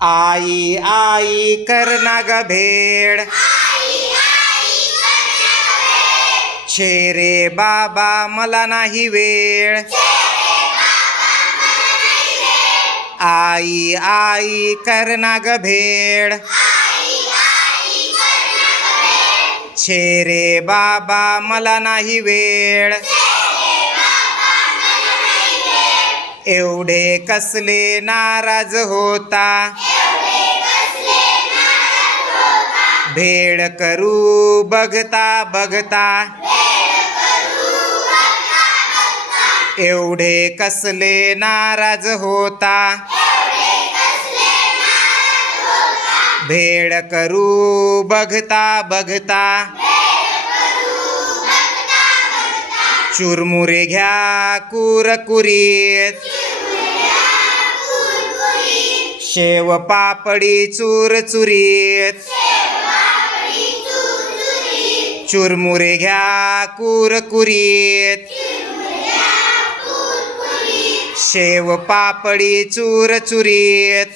आई आई कर ना ग भेड. छे रे बाबा मला नाही वेळ आई आई कर ना ग भेड. छे रे बाबा मला नाही वेळ एवढे कसले नाराज होता. भेड करू बघता बघता. एवढे कसले नाराज होता. भेड करू बघता बघता. चुरमुरे घ्या कुरकुरीत. शेव पापडी चूर चुरीत. चुरमुरे घ्या कुरकुरीत. शेव पापडी चूर चुरीत.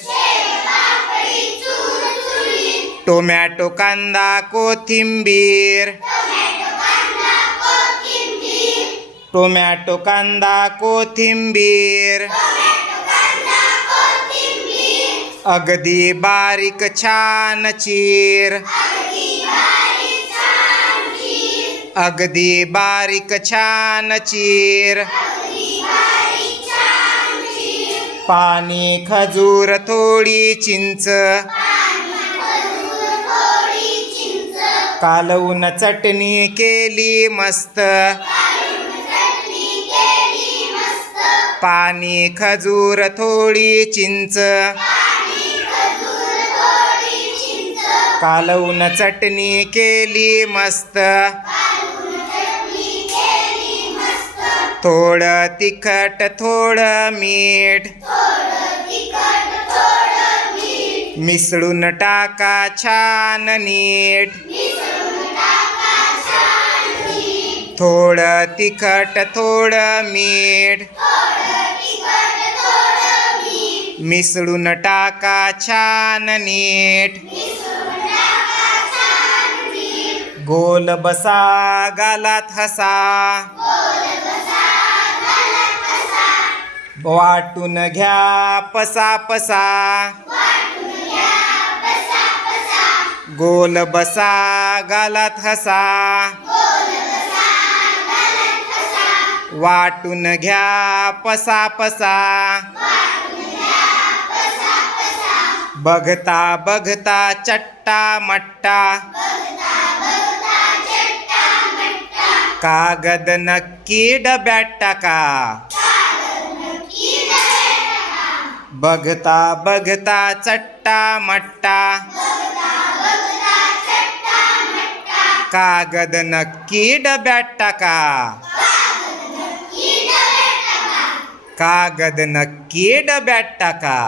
टोमॅटो कांदा कोथिंबीर. टोमॅटो कांदा कोथिंबीर. अगदी बारीक छान चीर. अगदी बारीक छान चीर. पाणी खजूर थोडी चिंच. कालवून चटणी केली मस्त. पाणी खजूर थोडी चिंच. कालवून चटणी केली मस्त. थोडं तिखट थोडं मीठ. मिसळून टाका छान नीट. थोडं तिखट थोडं मीठ. मिसळून टाका छान नीट. गोल बसा गालात हसा. वाटून घ्या पसा पसा. गोल बसा गालात हसा. वाटून घ्या पसा पसा. बघता बघता चट्टा मट्टा. कागद नक्की डब्यात टाका. बघता बघता चट्टा मट्टा. कागद नक्की डब्यात टाका. कागद नक्की डब्यात टाका